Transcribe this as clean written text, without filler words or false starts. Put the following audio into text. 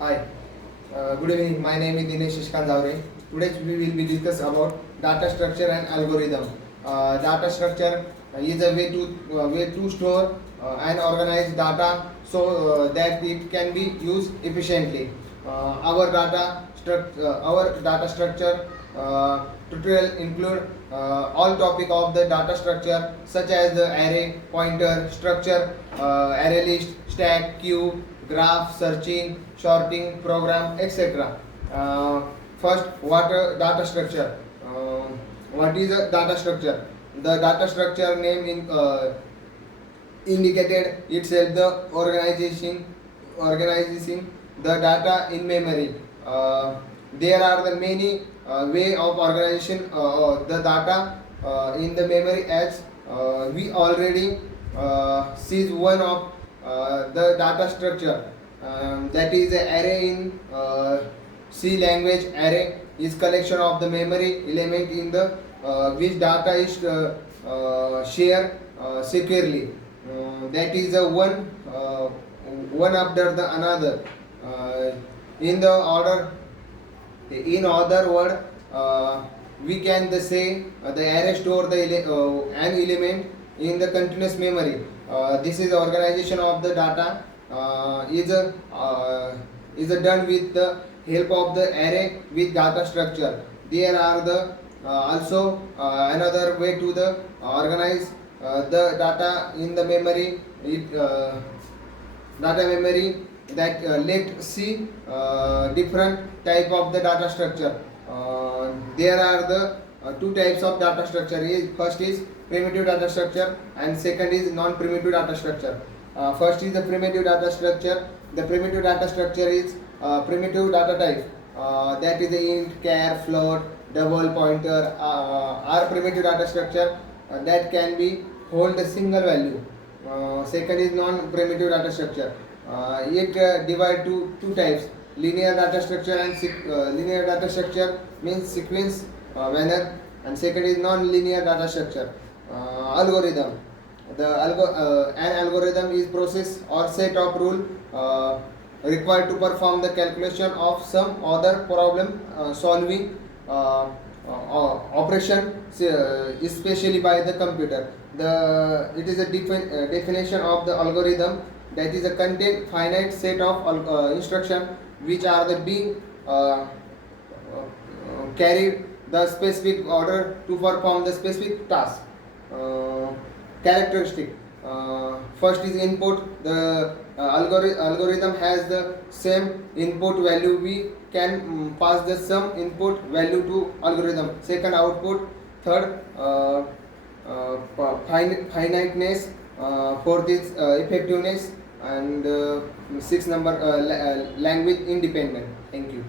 Hi, good evening. My name is Dinesh Shishkan Zavre. Today we will be discuss about data structure and algorithm. Data structure is a way to store and organize data so that it can be used efficiently. Our data structure tutorial include all topic of the data structure such as the array, pointer, structure, array list, stack, queue, graph, searching, sorting, program, etc. Uh, First, what a data structure? What is a data structure? The data structure name indicated itself the organizing the data in memory. There are the many way of organization the data in the memory as we already see one of the data structure, that is the array in C language. Array is collection of the memory element in the which data is shared securely. That is one after the another. Uh, in the order, in other word, we can say the array store an element in the continuous memory. This is the organization of the data is done with the help of the array with data structure. There are the also another way to the organize the data in the memory. Data memory that let's see different type of the data structure. There are the two types of data structure. First is primitive data structure and second is non-primitive data structure. First is the primitive data structure. The primitive data structure is primitive data type, that is the int, char, float, double pointer are primitive data structure that can be hold a single value. Second is non-primitive data structure. It divide to two types: linear data structure and linear data structure means sequence manner, and second is non-linear data structure. Algorithm. An algorithm is process or set of rule required to perform the calculation of some other problem solving operation, especially by the computer. It is a definition of the algorithm, that is a contain finite set of instruction which are the being carried the specific order to perform the specific task. Characteristic. First is input. The algorithm has the same input value. We can pass the sum input value to algorithm. Second, output. Third, finiteness. Fourth is effectiveness, and sixth number language independent. Thank you.